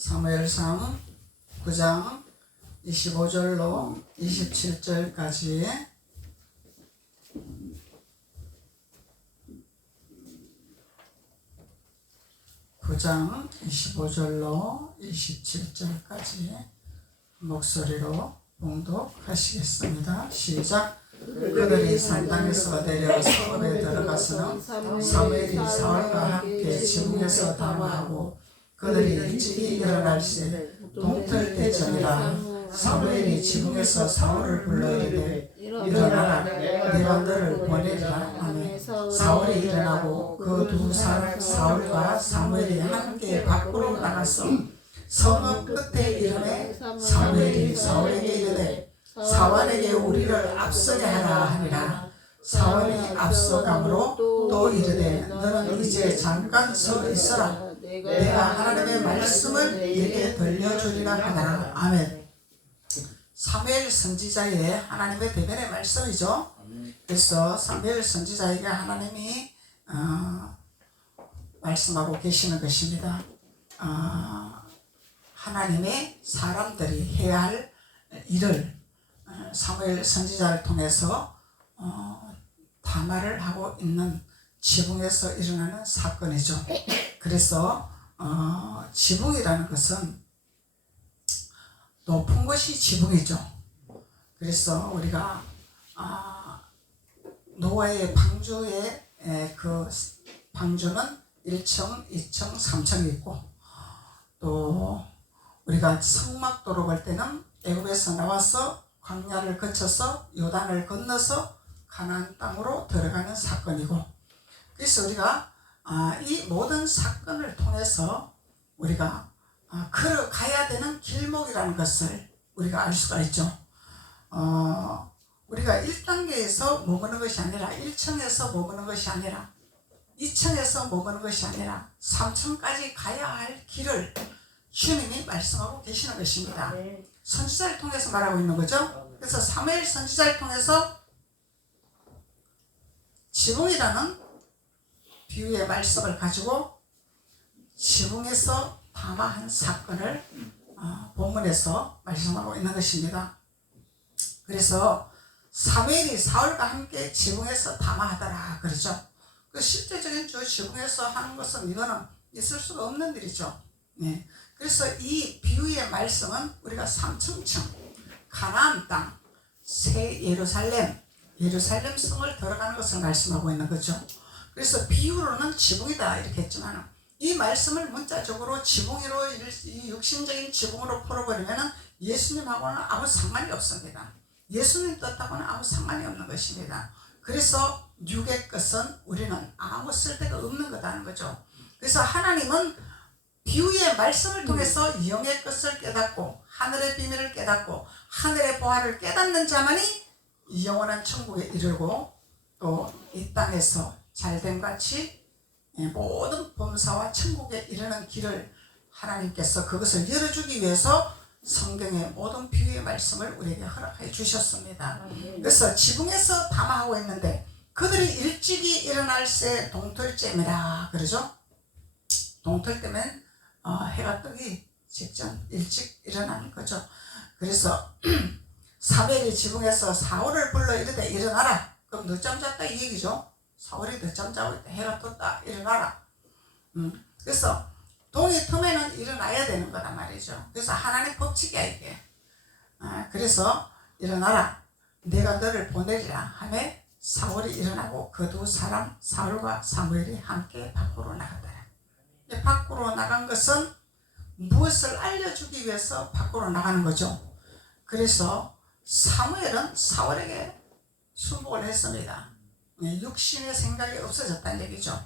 사무엘상 9장 25절로 27절까지 (9장) 25절로 27절까지 목소리로 봉독하시겠습니다. 시작. 그들이 산당에서 내려 성읍에 들어가서는 사무엘이 사울과 함께 지붕에서 담화하고 그들이 일찍이 일어날세 동틀 때쯤이라. 사무엘이 지붕에서 사울을 불러 이르되 일어나라, 내가 너를 보내리라 하매 사울이 일어나고 그 두 사람 사울과 사무엘이 함께 밖으로 나가서 성읍 끝에 이르매 사무엘이 사울에게 이르되 사원에게 우리를 앞서게 하라 하니라. 사원이 앞서가므로 또 이르되 너는 이제 잠깐 서 있어라, 내가 하나님의 말씀을 네게 들려주리라 하더라. 아멘. 사무엘 선지자의 하나님의 대변의 말씀이죠. 그래서 사무엘 선지자에게 하나님이 말씀하고 계시는 것입니다. 하나님의 사람들이 해야 할 일을 사무엘 선지자를 통해서 담화를 하고 있는 지붕에서 일어나는 사건이죠. 그래서 지붕이라는 것은 높은 것이 지붕이죠. 그래서 우리가 노아의 방주의 그 방주는 1층, 2층, 3층이 있고, 또 우리가 성막도로 볼 때는 애굽에서 나와서 광야를 거쳐서 요단을 건너서 가나안 땅으로 들어가는 사건이고, 그래서 우리가 이 모든 사건을 통해서 우리가 걸어가야 되는 길목이라는 것을 우리가 알 수가 있죠. 우리가 1단계에서 머무는 것이 아니라 1층에서 머무는 것이 아니라 2층에서 머무는 것이 아니라 3층까지 가야 할 길을 주님이 말씀하고 계시는 것입니다. 선지자를 통해서 말하고 있는 거죠. 그래서 사무엘 선지자를 통해서 지붕이라는 비유의 말씀을 가지고 지붕에서 담화한 사건을 본문에서 말씀하고 있는 것입니다. 그래서 사무엘이 사울과 함께 지붕에서 담화하더라 그러죠. 그 실제적인 저 지붕에서 하는 것은 이거는 있을 수가 없는 일이죠. 네. 그래서 이 비유의 말씀은 우리가 3층층 가나안 땅, 새 예루살렘 성을 들어가는 것을 말씀하고 있는 거죠. 그래서 비유로는 지붕이다 이렇게 했지만 이 말씀을 문자적으로 지붕으로, 이 육신적인 지붕으로 풀어버리면 예수님하고는 아무 상관이 없습니다. 예수님 뜻하고는 아무 상관이 없는 것입니다. 그래서 육의 것은 우리는 아무 쓸데가 없는 거다는 거죠. 그래서 하나님은 비유의 말씀을 통해서 영의 것을 깨닫고 하늘의 비밀을 깨닫고 하늘의 보화를 깨닫는 자만이 영원한 천국에 이르고 또 이 땅에서 잘된 같이 모든 범사와 천국에 이르는 길을 하나님께서 그것을 열어주기 위해서 성경의 모든 비유의 말씀을 우리에게 허락해 주셨습니다. 그래서 지붕에서 담화하고 있는데 그들이 일찍이 일어날새 동틀쯤이라 그러죠. 동틀 때면 해가 뜨기 직전 일찍 일어나는 거죠. 그래서 사무엘이 지붕에서 사울을 불러 이르되 일어나라. 그럼 늦잠 잤다 이 얘기죠. 사울이 늦잠 자고 있다. 해가 떴다. 일어나라. 그래서 동이 틈에는 일어나야 되는 거란 말이죠. 그래서 하나님 법칙이야 이게. 그래서 일어나라, 내가 너를 보내리라 하매 사울이 일어나고 그 두 사람 사울과 사무엘이 함께 밖으로 나갔더라. 밖으로 나간 것은 무엇을 알려주기 위해서 밖으로 나가는 거죠. 그래서 사무엘은 사울에게 순복을 했습니다. 육신의 생각이 없어졌다는 얘기죠.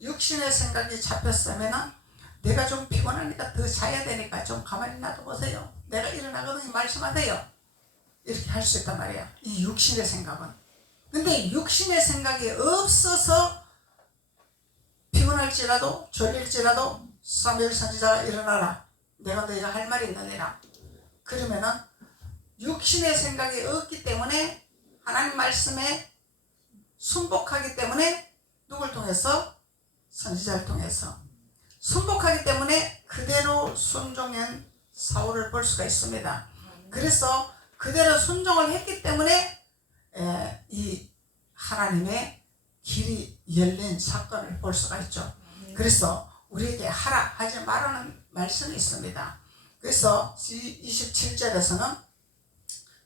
육신의 생각이 잡혔으면 내가 좀 피곤하니까 더 자야 되니까 좀 가만히 놔둬보세요. 내가 일어나거든요. 말씀하세요. 이렇게 할 수 있단 말이야. 이 육신의 생각은. 근데 육신의 생각이 없어서 피곤할지라도 졸릴지라도 사무엘 선지자가 일어나라. 내가 너희가 할 말이 있느니라. 그러면은 육신의 생각이 없기 때문에 하나님 말씀에 순복하기 때문에 누굴 통해서? 선지자를 통해서 순복하기 때문에 그대로 그대로 순종한 사울을 볼 수가 있습니다. 그래서 그대로 순종을 했기 때문에 이 하나님의 길이 열린 사건을 볼 수가 있죠. 그래서 우리에게 하라 하지 말라는 말씀이 있습니다. 그래서 27절에서는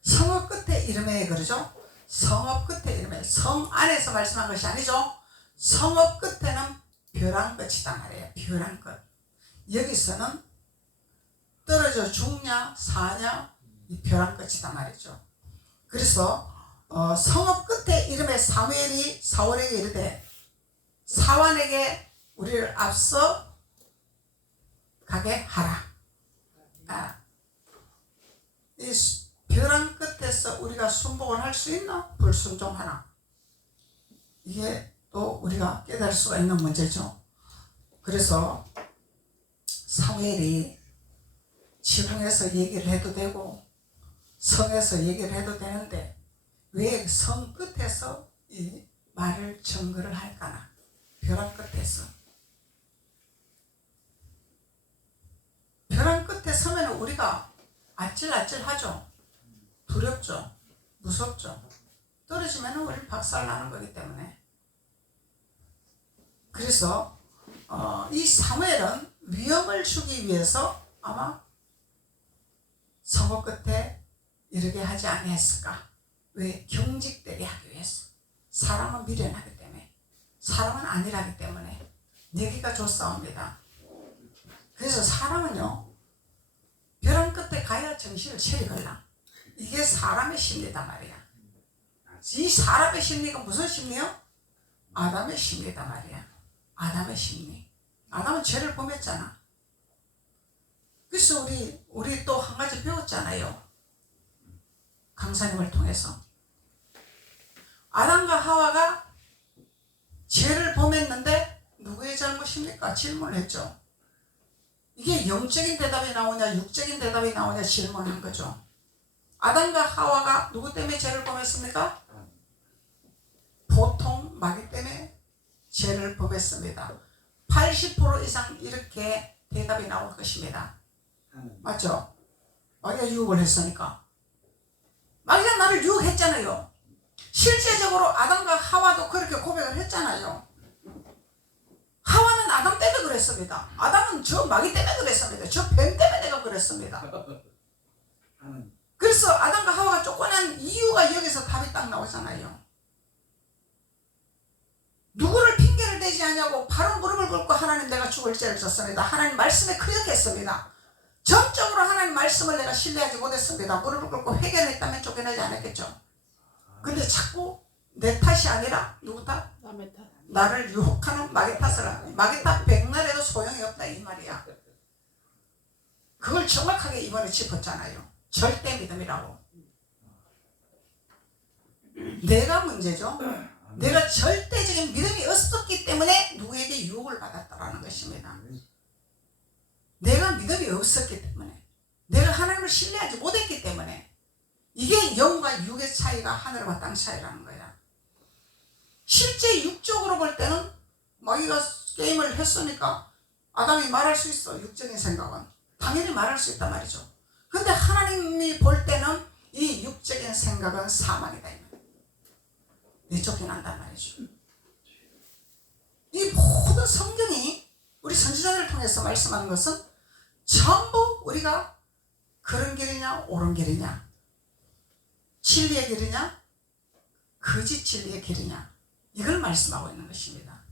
성읍 끝에 이름에 그러죠. 성읍 끝에 이름에, 성 안에서 말씀한 것이 아니죠. 성읍 끝에는 벼랑끝이다 말이에요. 벼랑끝. 여기서는 떨어져 죽냐 사냐 이 벼랑끝이다 말이죠. 그래서 성읍 끝에 이름에 사무엘이 사울에게 이르되 사환에게 우리를 앞서 가게 하라. 이 벼랑 끝에서 우리가 순복을 할 수 있나? 불순종하나? 이게 또 우리가 깨달을 수가 있는 문제죠. 그래서 사무엘이 지붕에서 얘기를 해도 되고 성에서 얘기를 해도 되는데 왜 성 끝에서 이 말을 증거를 할까나? 벼랑 끝에서. 벼랑 끝에 서면 우리가 아찔아찔하죠. 두렵죠. 무섭죠. 떨어지면 우리 박살나는 거기 때문에. 그래서 이 사무엘은 위험을 주기 위해서 아마 성읍 끝에 이르게 하지 아니했을까? 왜? 경직되게 하기 위해서. 사람은 미련하기 때문에, 사람은 아니라기 때문에 내기가 좋사옵니다. 그래서 사람은요 벼랑 끝에 가야 정신을 차리걸라. 이게 사람의 심리다 말이야. 이 사람의 심리가 무슨 심리요? 아담의 심리다 말이야. 아담의 심리. 아담은 죄를 범했잖아. 그래서 우리 또 한 가지 배웠잖아요. 강사님을 통해서. 아담과 하와가 죄를 범했는데 누구의 잘못입니까? 질문을 했죠. 이게 영적인 대답이 나오냐 육적인 대답이 나오냐 질문한 거죠. 아담과 하와가 누구 때문에 죄를 범했습니까? 보통 마귀 때문에 죄를 범했습니다. 80% 이상 이렇게 대답이 나올 것입니다. 맞죠? 마귀가 유혹을 했으니까. 마귀가 나를 유혹했잖아요. 실제적으로 아담과 하와도 그렇게 고백을 했잖아요. 하와는 아담 때문에 그랬습니다. 아담은 저 마귀 때문에 그랬습니다. 저 뱀 때문에 내가 그랬습니다. 그래서 아담과 하와가 쫓겨난 이유가 여기서 답이 딱 나오잖아요. 누구를 핑계를 대지 않냐고 바로 무릎을 꿇고 하나님 내가 죽을 죄를 졌습니다. 하나님 말씀에 크역했습니다. 전적으로 하나님 말씀을 내가 신뢰하지 못했습니다. 무릎을 꿇고 회개했다면 쫓겨나지 않았겠죠. 근데 자꾸 내 탓이 아니라 누구 탓? 남의 탓. 나를 유혹하는 마귀 탓을 하는. 마귀 탓 백날 해도 소용이 없다 이 말이야. 그걸 정확하게 이번에 짚었잖아요. 절대 믿음이라고. 내가 문제죠. 내가 절대적인 믿음이 없었기 때문에 누구에게 유혹을 받았다라는 것입니다. 내가 믿음이 없었기 때문에, 내가 하나님을 신뢰하지 못했기 때문에, 이게 영과 육의 차이가 하늘과 땅 차이라는 거야. 실제 육적으로 볼 때는 마귀가 게임을 했으니까 아담이 말할 수 있어. 육적인 생각은 당연히 말할 수 있단 말이죠. 근데 하나님이 볼 때는 이 육적인 생각은 사망이다 이 말이야. 내쫓겨난단 말이죠. 이 모든 성경이 우리 선지자들을 통해서 말씀하는 것은 전부 우리가 그런 길이냐 옳은 길이냐, 진리의 길이냐 거짓 진리의 길이냐, 이걸 말씀하고 있는 것입니다.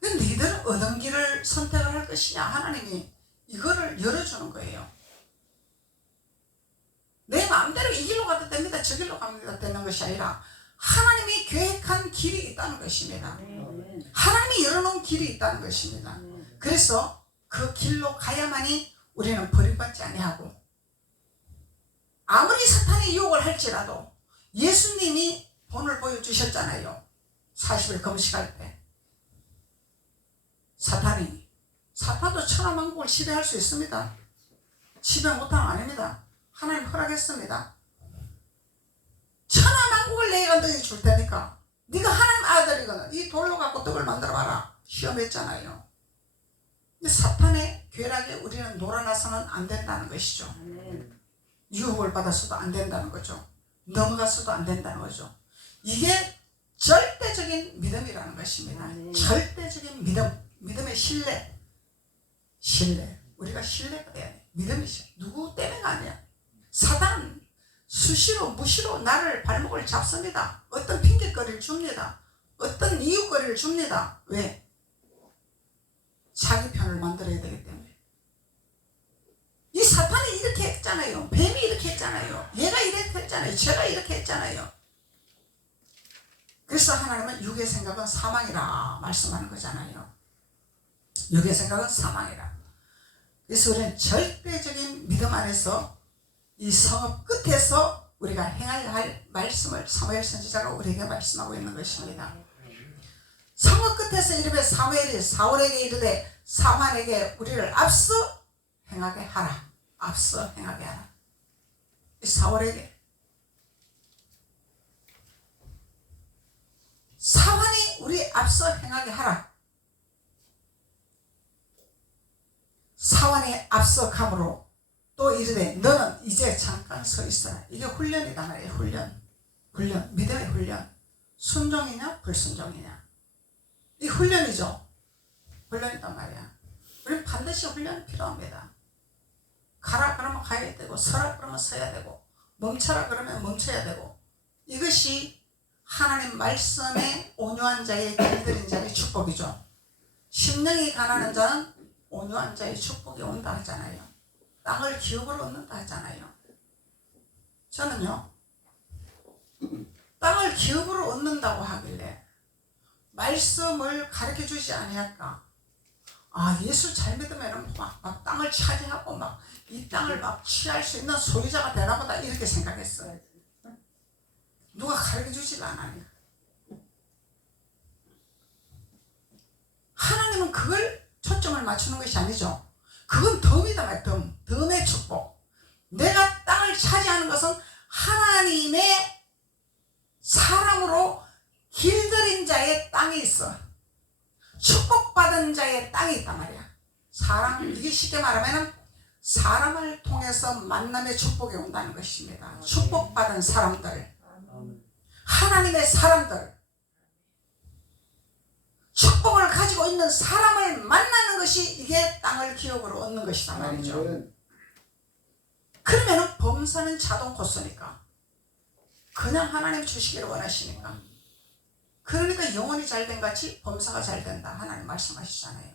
너희들은 어떤 길을 선택을 할 것이냐, 하나님이 이거를 열어주는 거예요. 내 마음대로 이 길로 가도 됩니다, 저 길로 가도 되는 것이 아니라 하나님이 계획한 길이 있다는 것입니다. 하나님이 열어놓은 길이 있다는 것입니다. 그래서 그 길로 가야만이 우리는 버림받지 아니하고, 아무리 사탄이 유혹을 할지라도 예수님이 본을 보여주셨잖아요. 40일 금식할 때 사탄도 천하만국을 지배할 수 있습니다. 지배 못하는 거 아닙니다. 하나님 허락했습니다. 천하만국을 내가 너에게 줄 테니까 네가 하나님 아들이거든 이 돌로 갖고 떡을 만들어 봐라 시험했잖아요. 근데 사탄의 괴락에 우리는 놀아나서는 안 된다는 것이죠. 아멘. 유혹을 받아서도 안 된다는 거죠. 넘어가서도 안 된다는 거죠. 이게 절대적인 믿음이라는 것입니다. 절대적인 믿음, 믿음의 신뢰. 우리가 신뢰가 돼야 돼. 믿음이 누구 때문에가 아니야. 사단 수시로 무시로 나를 발목을 잡습니다. 어떤 핑계거리를 줍니다. 어떤 이유거리를 줍니다. 왜? 자기 편을 만들어야 되기 때문에. 이 사탄이 이렇게 했잖아요. 뱀이 이렇게 했잖아요. 얘가 이렇게 했잖아요. 제가 이렇게 했잖아요. 그래서 하나님은 육의 생각은 사망이라 말씀하는 거잖아요. 육의 생각은 사망이라. 그래서 우리는 절대적인 믿음 안에서 이 성읍 끝에서 우리가 행해야 할 말씀을 사무엘 선지자가 우리에게 말씀하고 있는 것입니다. 성읍 끝에서 이르되 사무엘이 사울에게 이르되 사환에게 우리를 앞서 행하게 하라. 앞서 행하게 하라. 사울에게 사환이 우리 앞서 행하게 하라. 사환이 앞서 감으로 또 이르되 너는 이제 잠깐 서 있어라. 이게 훈련이다 말이에요. 훈련, 믿음의 훈련. 순종이냐 불순종이냐. 이 훈련이죠. 훈련이단 말이야. 우리는 반드시 훈련이 필요합니다. 가라 그러면 가야 되고, 서라 그러면 서야 되고, 멈춰라 그러면 멈춰야 되고, 이것이 하나님 말씀의 온유한 자의 길들인 자의 축복이죠. 심령이 가난한 자는 온유한 자의 축복이 온다 하잖아요. 땅을 기업으로 얻는다 하잖아요. 저는요, 땅을 기업으로 얻는다고 하길래 말씀을 가르쳐 주지 아니할까? 아, 예수 잘 믿으면 막 땅을 차지하고 막 이 땅을 막 취할 수 있는 소유자가 되나 보다 이렇게 생각했어요. 누가 가르쳐 주질 않아요. 하나님은 그걸 초점을 맞추는 것이 아니죠. 그건 덤이다 말이야. 덤의 축복. 내가 땅을 차지하는 것은 하나님의 사람으로 길들인 자의 땅이 있어. 축복받은 자의 땅이 있단 말이야. 사람, 이게 쉽게 말하면 사람을 통해서 만남의 축복이 온다는 것입니다. 축복받은 사람들, 하나님의 사람들, 축복을 가지고 있는 사람을 만나는 것이 이게 땅을 기업으로 얻는 것이다 말이죠. 그러면은 범사는 자동 코스니까, 그냥 하나님 주시기를 원하시니까, 그러니까 영혼이 잘된 같이 범사가 잘 된다 하나님 말씀하시잖아요.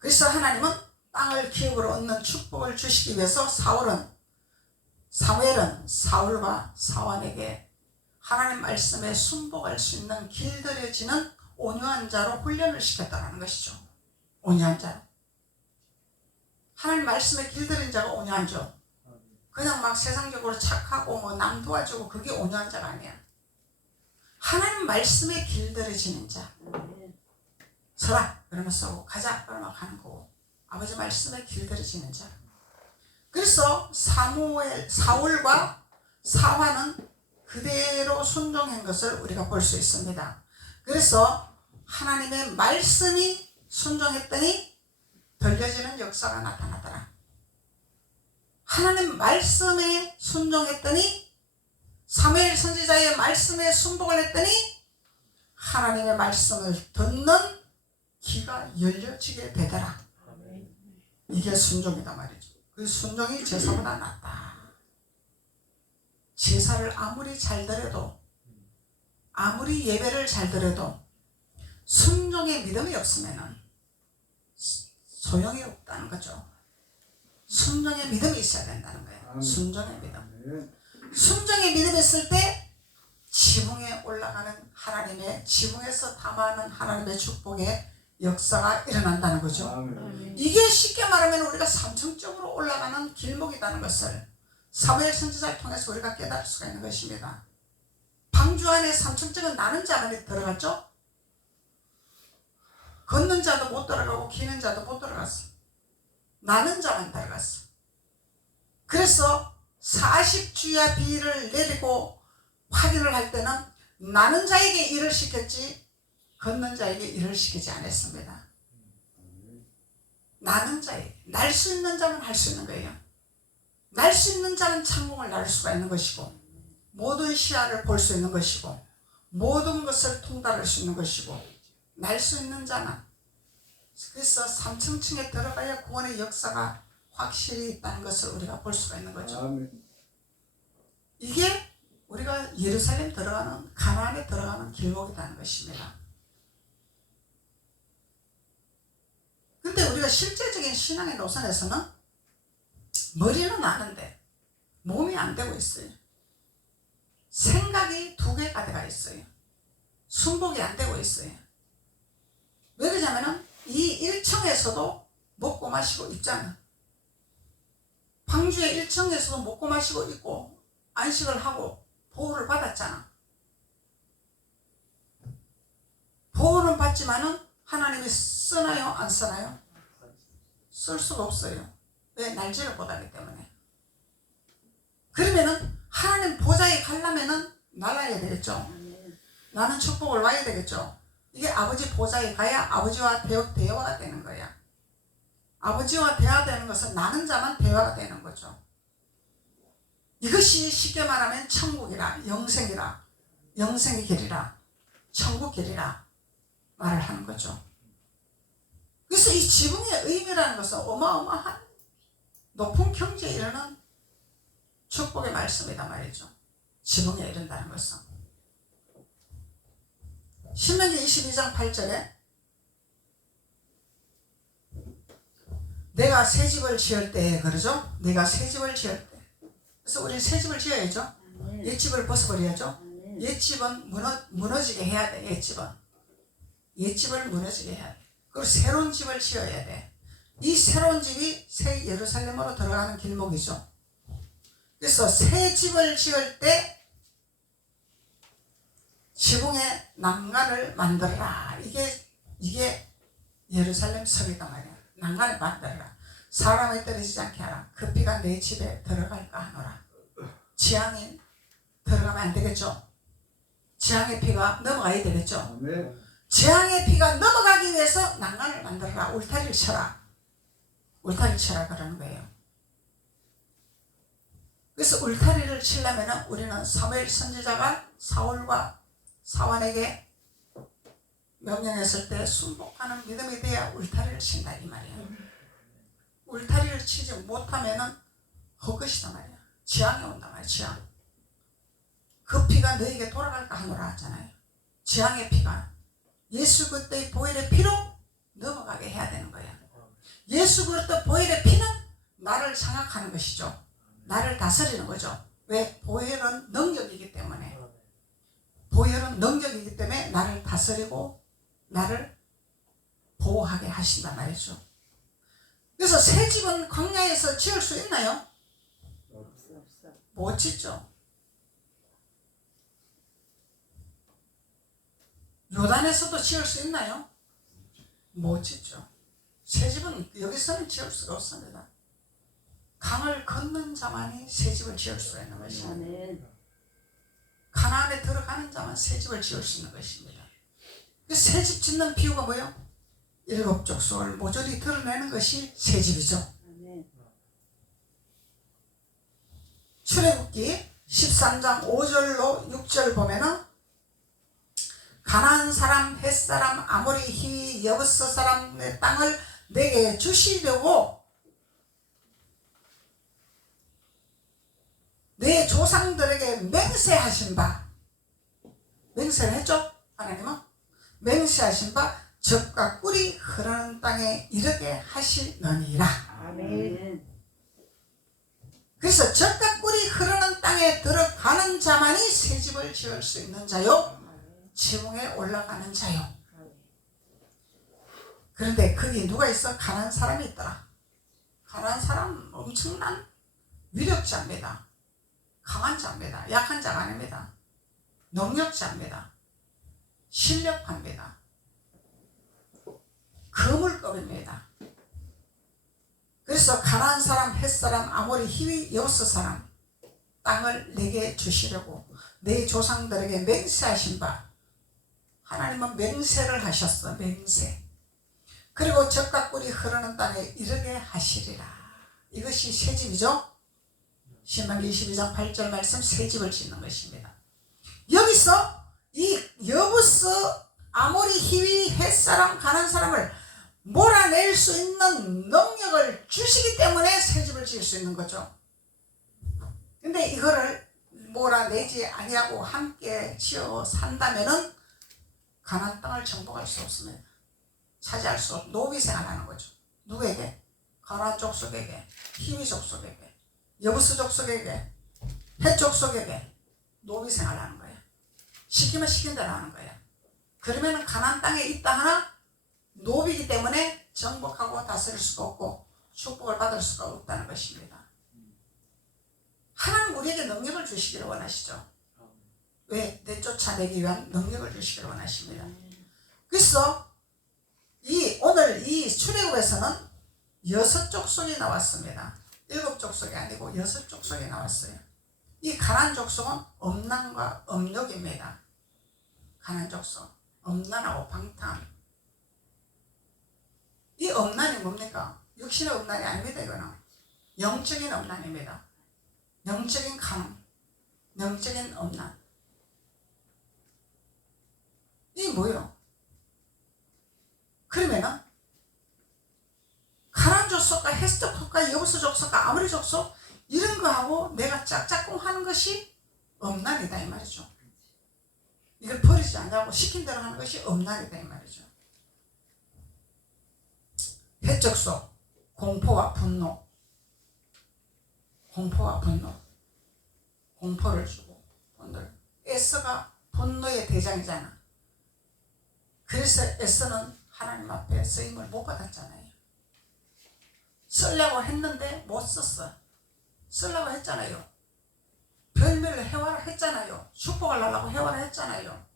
그래서 하나님은 땅을 기업으로 얻는 축복을 주시기 위해서 사무엘은 사울과 사환에게 하나님 말씀에 순복할 수 있는 길들여지는 온유한 자로 훈련을 시켰다는 것이죠. 온유한 자. 하나님 말씀에 길들인 자가 온유하죠. 그냥 막 세상적으로 착하고 뭐 남 도와주고 그게 온유한 자가 아니야. 하나님 말씀에 길들여지는 자. 서라 그러면 서고 가자 그러면 가는 거고, 아버지 말씀에 길들여지는 자. 그래서 사울과 사환은 그대로 순종한 것을 우리가 볼 수 있습니다. 그래서 하나님의 말씀이 순종했더니 들려지는 역사가 나타나더라. 하나님 말씀에 순종했더니, 사무엘 선지자의 말씀에 순복을 했더니 하나님의 말씀을 듣는 귀가 열려지게 되더라. 이게 순종이다 말이죠. 그 순종이 제사보다 낫다. 제사를 아무리 잘 드려도, 아무리 예배를 잘 드려도 순종의 믿음이 없으면 소용이 없다는 거죠. 순종의 믿음이 있어야 된다는 거예요. 순종의 믿음. 순종의 믿음이 있을 때 지붕에 올라가는 하나님의, 지붕에서 담아하는 하나님의 축복의 역사가 일어난다는 거죠. 이게 쉽게 말하면 우리가 삼층적으로 올라가는 길목이라는 것을 사무엘 선지자를 통해서 우리가 깨달을 수가 있는 것입니다. 방주 안에 삼층적은 나는 자만이 들어갔죠. 걷는 자도 못 들어가고 기는 자도 못 들어갔어. 나는 자만 들어갔어. 그래서 40주야 비를 내리고 확인을 할 때는 나는 자에게 일을 시켰지 걷는 자에게 일을 시키지 않았습니다. 나는 자에게. 날 수 있는 자는 할 수 있는 거예요. 날 수 있는 자는 천국을 날 수가 있는 것이고, 모든 시야를 볼 수 있는 것이고, 모든 것을 통달할 수 있는 것이고, 날 수 있는 자는. 그래서 삼층층에 들어가야 구원의 역사가 확실히 있다는 것을 우리가 볼 수가 있는 거죠. 이게 우리가 예루살렘 들어가는, 가나안에 들어가는 길목이라는 것입니다. 근데 우리가 실제적인 신앙의 노선에서는 머리는 아는데 몸이 안 되고 있어요. 생각이 두 개가 돼가 있어요. 순복이 안 되고 있어요. 왜 그러냐면은 이 1층에서도 먹고 마시고 있잖아. 방주의 1층에서도 먹고 마시고 있고 안식을 하고 보호를 받았잖아. 보호는 받지만은 하나님이 쓰나요? 안 쓰나요? 쓸 수가 없어요. 왜? 날지를 못하기 때문에. 그러면은 하나님 보좌에 가려면은 날아야 되겠죠. 나는 축복을 와야 되겠죠. 이게 아버지 보좌에 가야 아버지와 대화가 되는 거야. 아버지와 대화되는 것은 나는 자만 대화가 되는 거죠. 이것이 쉽게 말하면 천국이라, 영생이라, 영생의 길이라, 천국 길이라 말을 하는 거죠. 그래서 이 지붕의 의미라는 것은 어마어마한 높은 경지에 이르는 축복의 말씀이다 말이죠. 지붕에 이른다는 것은. 신명기 22장 8절에 내가 새 집을 지을 때, 그러죠? 내가 새 집을 지을 때. 그래서 우리는 새 집을 지어야죠. 옛집을 벗어버려야죠. 옛집은 무너지게 해야 돼. 옛집을 무너지게 해야 돼. 그리고 새로운 집을 지어야 돼. 이 새로운 집이 새 예루살렘으로 들어가는 길목이죠. 그래서 새 집을 지을 때 지붕에 난간을 만들어라. 이게 예루살렘 설이다 말이야. 난간을 만들어라. 사람이 떨어지지 않게 하라. 그 피가 내 집에 들어갈까 하노라. 지향이 들어가면 안 되겠죠. 지향의 피가 넘어가야 되겠죠. 지향의 피가 넘어가기 위해서 난간을 만들어라. 울타리를 쳐라. 울타리를 쳐라 그러는 거예요. 그래서 울타리를 치려면 우리는 사무엘 선지자가 사울과 사환에게 명령했을 때 순복하는 믿음이 돼야 울타리를 친다 이 말이야. 울타리를 치지 못하면은 헛것이다 말이야. 지향이 온다 말이야. 지향. 그 피가 너에게 돌아갈까 하노라 하잖아요. 지향의 피가 예수 그리스도의 보혈의 피로 넘어가게 해야 되는 거야. 예수 그리스도 보혈의 피는 나를 장악하는 것이죠. 나를 다스리는 거죠. 왜? 보혈은 능력이기 때문에. 보혈은 능력이기 때문에 나를 다스리고 나를 보호하게 하신단 말이죠. 그래서 새 집은 광야에서 지을 수 있나요? 못 짓죠. 요단에서도 지을 수 있나요? 못 짓죠. 새 집은 여기서는 지을 수가 없습니다. 강을 건넌 자만이 새 집을 지을 수가 있는 것입니다. 가나안에 들어가는 자만 새 집을 지을 수 있는 것입니다. 새 집 짓는 비유가 뭐예요? 일곱 족속을 모조리 드러내는 것이 새 집이죠. 출애굽기 13장 5절로 6절 보면은 가나안 사람, 헷 사람, 아모리, 히위, 여부스 사람의 땅을 내게 주시려고 내 조상들에게 맹세하신 바, 맹세를 했죠? 하나님은 맹세하신 바 젖과 꿀이 흐르는 땅에 이르게 하시느니라. 아멘. 그래서 젖과 꿀이 흐르는 땅에 들어가는 자만이 새 집을 지을 수 있는 자요, 지붕에 올라가는 자요. 그런데 거기 누가 있어? 가난한 사람이 있더라. 가난한 사람 엄청난 위력자입니다. 강한 자입니다. 약한 자가 아닙니다. 능력자입니다. 실력파입니다. 거물급입니다. 그래서 가나안 사람, 헷 사람, 아모리, 히위, 여부스 사람 땅을 내게 주시려고 내 조상들에게 맹세하신 바, 하나님은 맹세를 하셨어. 맹세. 그리고 젖과 꿀이 흐르는 땅에 이르게 하시리라. 이것이 새집이죠. 신명기 22장 8절 말씀, 새집을 짓는 것입니다. 여기서 이 여부스 아모리 히위 햇사람 가난 사람을 몰아낼 수 있는 능력을 주시기 때문에 새집을 지을 수 있는 거죠. 근데 이거를 몰아내지 아니하고 함께 지어 산다면은 가나안 땅을 정복할 수 없습니다. 차지할 수 없고 노비 생활하는 거죠. 누구에게? 가나안 족속에게, 히위 족속에게, 여부스 족속에게, 헷 족속에게 노비 생활하는 거예요. 시키면 시킨 대로 하는 거예요. 그러면은 가나안 땅에 있다 하나 노비이기 때문에 정복하고 다스릴 수가 없고 축복을 받을 수가 없다는 것입니다. 하나님 우리에게 능력을 주시기를 원하시죠. 왜? 내쫓아내기 위한 능력을 주시기를 원하십니다. 그래서 오늘 이 출애굽에서는 6족속이 나왔습니다. 7족속이 아니고 6족속이 나왔어요. 이 가나안 족속은 엄난과 엄욕입니다. 가나안 족속, 엄난하고 방탕. 이 엄난이 뭡니까? 육신의 엄난이 아닙니다. 이거는 영적인 엄난입니다. 영적인 강, 영적인 엄난. 이게 뭐예요? 그러면은 가나안 족속과 헷 족속과 여부스 족속과 아모리 족속 이런 거하고 내가 짝짝꿍 하는 것이 엄난이다 이 말이죠. 이걸 버리지 않냐고 시킨 대로 하는 것이 엄난이다 이 말이죠. 헷 족속, 공포와 분노, 공포와 분노, 공포를 주고 분노를. 에서가 분노의 대장이잖아. 그래서 에서는 하나님 앞에 쓰임을 못 받았잖아요. 쓰려고 했는데 못 썼어. 쓰려고 했잖아요. 별명을 해와라 했잖아요. 축복을 하려고 해와라 했잖아요.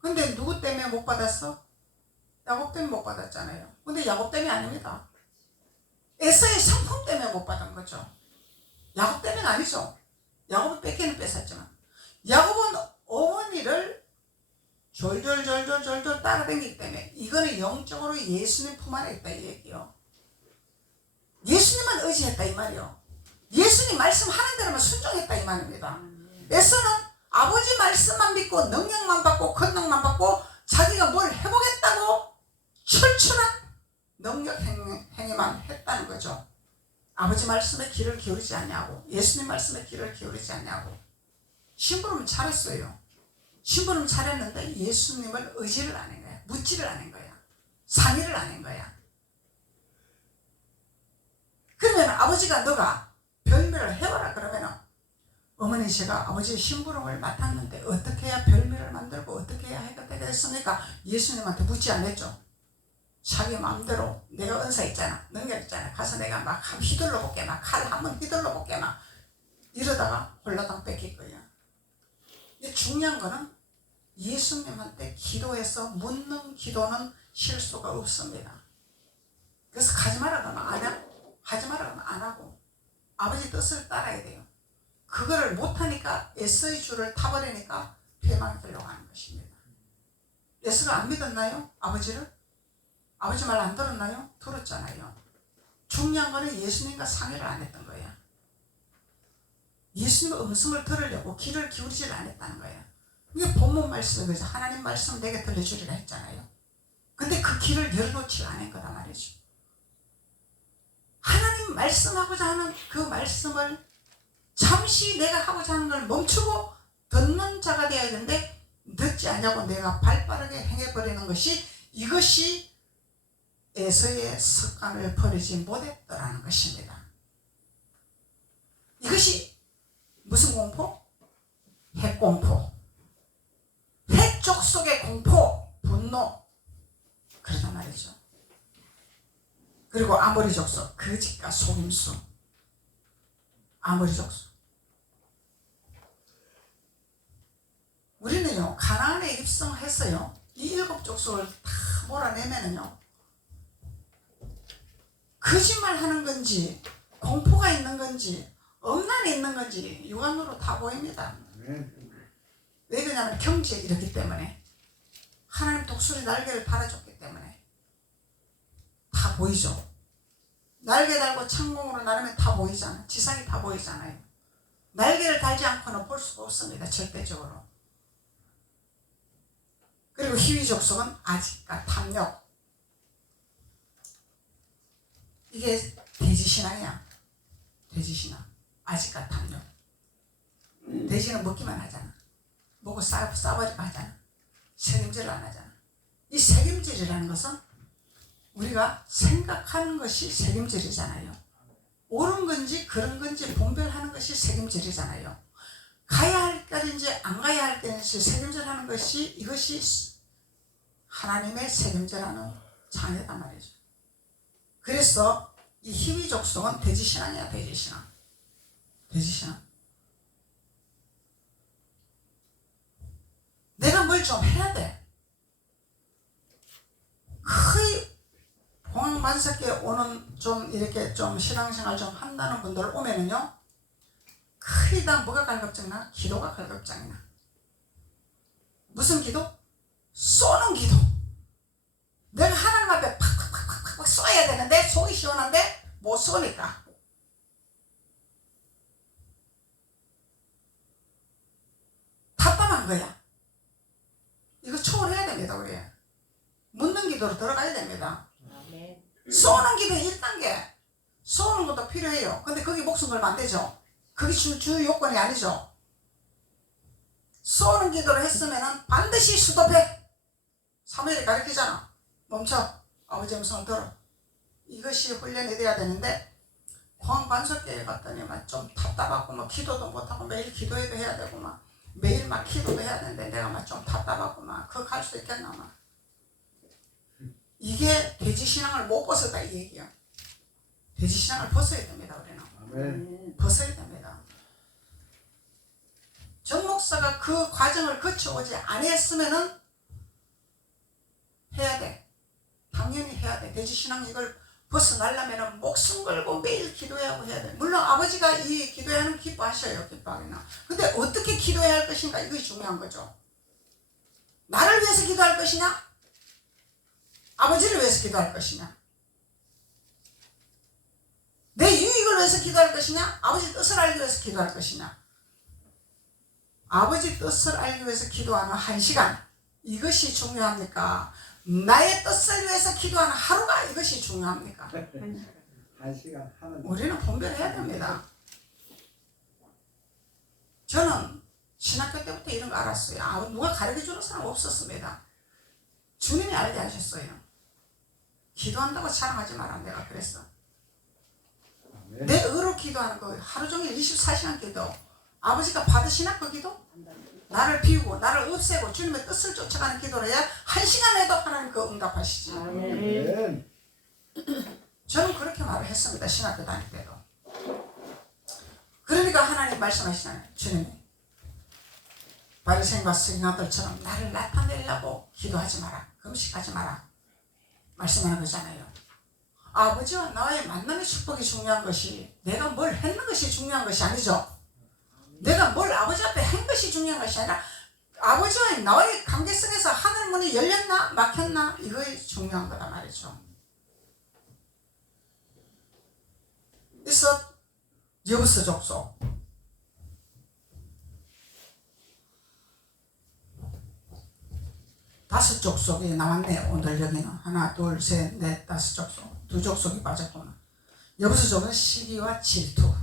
근데 누구 때문에 못 받았어? 야곱 때문에 못 받았잖아요. 근데 야곱 때문에 아닙니다. 에서의 성품 때문에 못 받은 거죠. 야곱 때문에 아니죠. 야곱은 뺏기는 뺏었지만 야곱은 어머니를 졸졸 따라다니기 때문에 이거는 영적으로 예수님 품 안에 있다 이 얘기요. 예수님만 의지했다 이 말이요. 예수님 말씀하는 대로만 순종했다 이 말입니다. 에서는 아버지 말씀만 믿고 능력만 받고 권능만 받고 자기가 뭘 해보겠다고 철철한 능력 행위만 했다는 거죠. 아버지 말씀에 귀를 기울이지 않냐고, 예수님 말씀에 귀를 기울이지 않냐고. 심부름은 잘했어요. 심부름 잘했는데 예수님을 의지를 안 한 거야. 묻지를 않은 거야. 상의를 안 한 거야. 그러면 아버지가 너가 별미를 해와라 그러면 어머니 제가 아버지의 심부름을 맡았는데 어떻게 해야 별미를 만들고 어떻게 해야 해가 되겠습니까? 예수님한테 묻지 않았죠. 자기 마음대로 내가 은사 있잖아, 능력 있잖아, 가서 내가 막 휘둘러 볼게, 막 칼 한번 휘둘러 볼게, 막 이러다가 홀라당 뺏길 거야. 중요한 거는 예수님한테 기도해서 묻는 기도는 실수가 없습니다. 그래서 가지 마라 그러면 안 하고, 하지 마라 그러면 안 하고, 아버지 뜻을 따라야 돼요. 그거를 못하니까 에서의 줄을 타버리니까 패망이 되려고 하는 것입니다. 에서가 안 믿었나요? 아버지를? 아버지 말 안 들었나요? 들었잖아요. 중요한 거는 예수님과 상의를 안 했던 거야. 예수님의 음성을 들으려고 귀를 기울이질 않았다는 거야. 이게 본문 말씀인 거죠. 하나님 말씀 내게 들려주리라 했잖아요. 근데 그 귀를 열어놓지 않은 거다 말이죠. 하나님 말씀하고자 하는 그 말씀을 잠시 내가 하고자 하는 걸 멈추고 듣는 자가 되어야 되는데 듣지 않냐고 내가 발빠르게 행해버리는 것이 이것이 에서의 습관을 버리지 못했더라는 것입니다. 이것이 무슨 공포? 핵공포. 핵족 속의 공포, 분노. 그러단 말이죠. 그리고 아모리 족속, 거짓과 속임수. 아모리 족속. 우리는요, 가나안에 입성했어요. 이 7족속을 다 몰아내면은요, 거짓말 하는 건지, 공포가 있는 건지, 엄난이 있는 건지, 육안으로 다 보입니다. 왜 그러냐면 경지에 이렇기 때문에. 하나님 독수리 날개를 달아줬기 때문에. 다 보이죠. 날개 달고 창공으로 나르면 다 보이잖아. 지상이 다 보이잖아요. 날개를 달지 않고는 볼 수가 없습니다. 절대적으로. 그리고 희위족속은 아직과 탐욕. 이게 돼지신앙이야. 돼지신앙. 아직과 탐욕. 돼지는 먹기만 하잖아. 먹고 싸버리고 하잖아. 책임질을 안 하잖아. 이 책임질이라는 것은 우리가 생각하는 것이 책임질이잖아요. 옳은 건지 그런 건지 분별하는 것이 책임질이잖아요. 가야 할 때인지 안 가야 할 때인지 책임질하는 것이 이것이 하나님의 책임질하는 자녀단 말이죠. 그래서 이 희위족속은 돼지신앙이야. 돼지신앙. 돼지신앙. 내가 뭘 좀 해야 돼. 거의 공황만삭기에 오는 좀 이렇게 좀 신앙생활 좀 한다는 분들 오면은요, 거의 다 뭐가 갈급장나? 기도가 갈급장이나. 무슨 기도? 쏘는 기도. 내가 하나님 앞에 팍팍팍팍팍 쏘아야 되는데 속이 시원한데 못 쏘니까. 답답한 거야. 이거 초월해야 됩니다. 우리 묻는 기도로 들어가야 됩니다. 쏘는 기도 1단계. 쏘는 것도 필요해요. 근데 거기 목숨 걸면 안 되죠. 그게 주 요건이 아니죠. 쏘는 기도를 했으면 반드시 수도패. 사무엘이 가르치잖아. 멈춰. 아버지 음성을 들어. 이것이 훈련이 돼야 되는데 공황반석교회 갔더니 막 좀 답답하고 막 기도도 못하고 매일 기도해도 해야 되고 막 매일 막 기도도 해야 되는데 내가 막 좀 답답하고 막 그거 갈 수 있겠나 막. 이게 돼지신앙을 못 벗었다 이 얘기야. 돼지신앙을 벗어야 됩니다. 우리는. 아멘. 벗어야 됩니다. 정 목사가 그 과정을 거쳐오지 않았으면은 해야 돼. 당연히 해야 돼. 돼지신앙 이걸 벗어나려면 목숨 걸고 매일 기도해야 하고 해야 돼. 물론 아버지가 이 기도하는 기뻐하셔요. 기뻐하기나. 근데 어떻게 기도해야 할 것인가 이것이 중요한 거죠. 나를 위해서 기도할 것이냐? 아버지를 위해서 기도할 것이냐? 내 유익을 위해서 기도할 것이냐? 아버지 뜻을 알기 위해서 기도할 것이냐? 아버지 뜻을 알기 위해서 기도하는 1시간 이것이 중요합니까? 나의 뜻을 위해서 기도하는 하루가 이것이 중요합니까? 1시간 하는 우리는 분별해야 됩니다. 저는 신학교 때부터 이런 거 알았어요. 누가 가르쳐주는 사람 없었습니다. 주님이 알게 하셨어요. 기도한다고 자랑하지 마라. 내가 그랬어. 내 의로 기도하는 거 하루 종일 24시간 기도. 아버지가 받으시나 그 기도? 나를 비우고 나를 없애고 주님의 뜻을 쫓아가는 기도를 해야 1시간 해도 하나님 그 응답하시지. 아멘. 저는 그렇게 말을 했습니다. 신학교 다닐 때도. 그러니까 하나님 말씀하시잖아요. 주님이 바리새인과 서기관들처럼 나를 나타내려고 기도하지 마라. 금식하지 마라. 말씀하는 거잖아요. 아버지와 나의 만남의 축복이 중요한 것이 내가 뭘 했는 것이 중요한 것이 아니죠. 내가 뭘 아버지 앞에 한 것이 중요한 것이 아니라 아버지와 나의 관계 속에서 하늘 문이 열렸나 막혔나 이것이 중요한 거다 말이죠. 그래서 여부서 족속 다섯 족속이 나왔네. 오늘 여기는 하나 둘 셋 넷 다섯 족속. 두 족속이 빠졌구나. 여부서 족은 시기와 질투.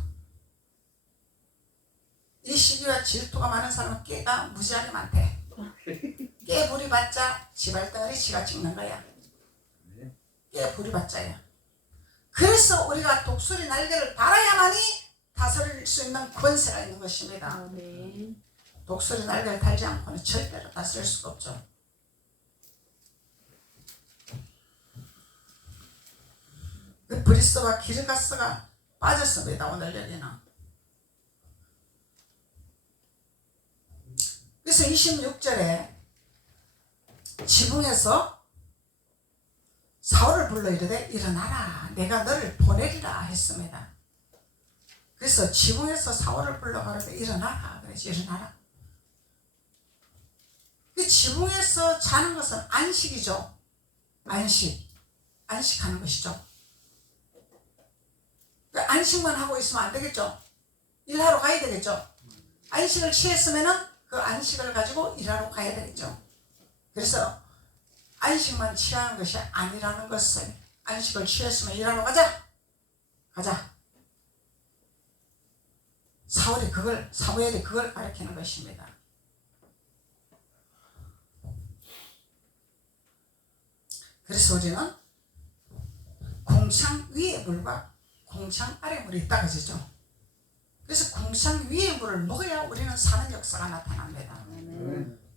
이 시기와 질투가 많은 사람은 깨가 무지하게 많대. 깨 불이 받자 지발덩어리 지가 찍는 거야. 깨 불이 받자야. 그래서 우리가 독수리 날개를 달아야만이 다스릴 수 있는 권세가 있는 것입니다. 독수리 날개를 달지 않고는 절대로 다스릴 수가 없죠. 그 브리스와 기르가스가 빠졌습니다. 오늘 여기는. 그래서 26절에 지붕에서 사울을 불러 이르되 일어나라 내가 너를 보내리라 했습니다. 그래서 지붕에서 사울을 불러 가르되 일어나라 그래서 일어나라. 그 지붕에서 자는 것은 안식이죠. 안식. 안식하는 것이죠. 그러니까 안식만 하고 있으면 안 되겠죠. 일하러 가야 되겠죠. 안식을 취했으면은 그 안식을 가지고 일하러 가야 되겠죠. 그래서 안식만 취하는 것이 아니라는 것을, 안식을 취했으면 일하러 가자. 사무엘이 그걸 가르치는 것입니다. 그래서 우리는 궁창 위의 물과 궁창 아래 물이 있다 그러죠. 그래서 궁창 위의 물을 먹어야 우리는 사는 역사가 나타납니다.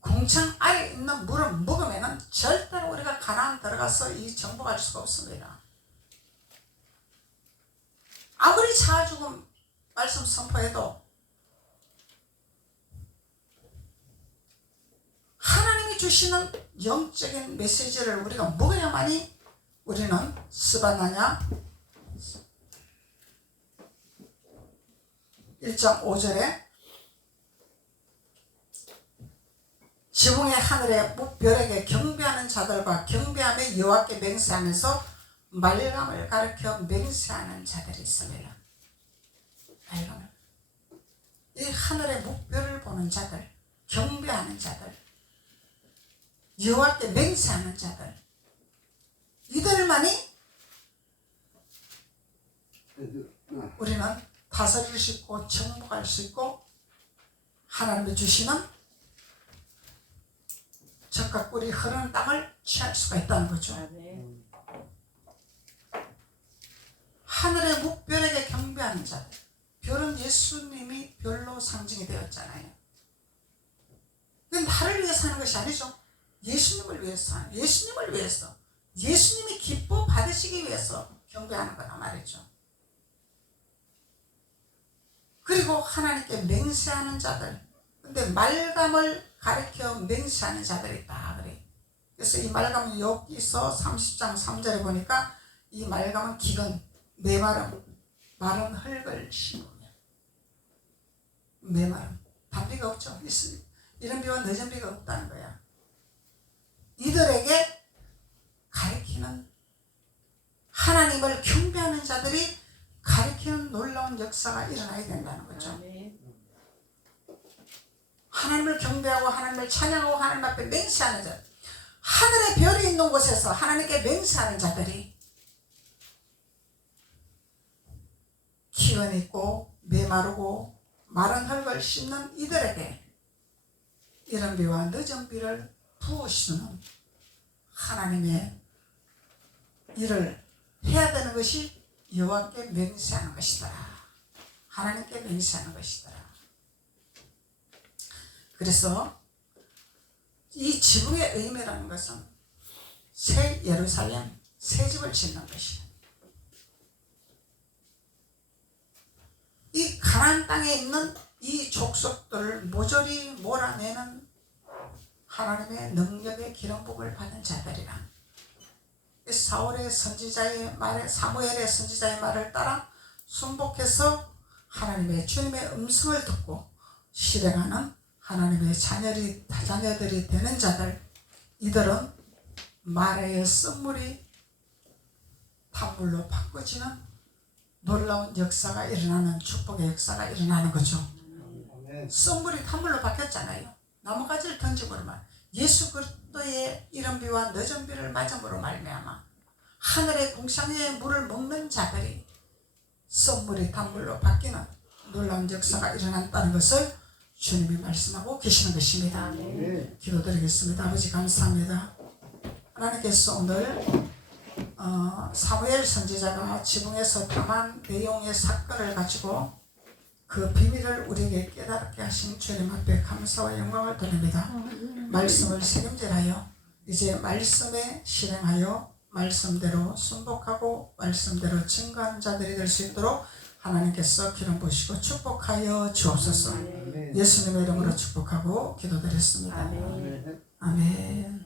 궁창 아래 있는 물을 먹으면 절대로 우리가 가나안 들어가서 이 정복할 수가 없습니다. 아무리 자아죽음 말씀 선포해도 하나님이 주시는 영적인 메시지를 우리가 먹어야만이 우리는 스바냐냐 1장 5절에 지붕의 하늘의 별에게 경배하는 자들과 경배함에 여호와께 맹세하면서 말감을 가르쳐 맹세하는 자들이 있습니다. 말감을. 이 하늘의 목별을 보는 자들, 경배하는 자들, 여호와께 맹세하는 자들, 이들만이 우리는 다스릴 수 있고 정복할 수 있고 하나님이 주시는 젖과 꿀이 흐르는 땅을 취할 수가 있다는 거죠. 하늘의 목별에게 경배하는 자들, 별은 예수님이 별로 상징이 되었잖아요. 나를 위해서 하는 것이 아니죠. 예수님을 위해서, 예수님이 기뻐 받으시기 위해서 경배하는 거란 말이죠. 그리고 하나님께 맹세하는 자들, 근데 말감을 가르쳐 맹세하는 자들이 있다 그래. 그래서 이 말감은 여기서 30장 3절에 보니까 이 말감은 기근, 메마름, 마른 흙을 심으며, 메마름, 단비가 없죠. 이런 비와 늦은 비가 없다는 거야. 이들에게 가르치는, 하나님을 경배하는 자들이 가르치는 놀라운 역사가 일어나야 된다는 거죠. 하나님을 경배하고 하나님을 찬양하고 하나님 앞에 맹세하는 자, 하늘의 별이 있는 곳에서 하나님께 맹세하는 자들이 기운 있고 메마르고 마른 흙을 씹는 이들에게 이른 비와 늦은 비를 부으시는 하나님의 일을 해야 되는 것이 여호와께 맹세하는 것이다. 하나님께 맹세하는 것이다. 그래서 이 지붕의 의미라는 것은 새 예루살렘, 새 집을 짓는 것이다. 이 가나안 땅에 있는 이 족속들을 모조리 몰아내는 하나님의 능력의 기름부음을 받은 자들이라. 사울의 선지자의 말에, 사무엘의 선지자의 말을 따라 순복해서 하나님의 주님의 음성을 듣고 실행하는 하나님의 자녀들이 되는 자들, 이들은 말의 쓴물이 탄물로 바꿔지는 놀라운 역사가 일어나는, 축복의 역사가 일어나는 거죠. 쓴물이 탄물로 바뀌었잖아요. 나뭇가지를 던져버리면 예수 그리스도의 이른 비와 늦은 비를 맞음으로 말미암아 하늘의 궁창의 물을 먹는 자들이 쓴물이 탄물로 바뀌는 놀라운 역사가 일어났다는 것을 주님이 말씀하고 계시는 것입니다. 기도드리겠습니다. 아버지 감사합니다. 하나님께서 오늘 사무엘 선지자가 지붕에서 당한 내용의 사건을 가지고 그 비밀을 우리에게 깨닫게 하신 주님 앞에 감사와 영광을 드립니다. 말씀을 책임질하여 이제 말씀에 실행하여 말씀대로 순복하고 말씀대로 증거하는 자들이 될 수 있도록 하나님께서 기름 부으시고 축복하여 주옵소서. 예수님의 이름으로 축복하고 기도드렸습니다. 아멘.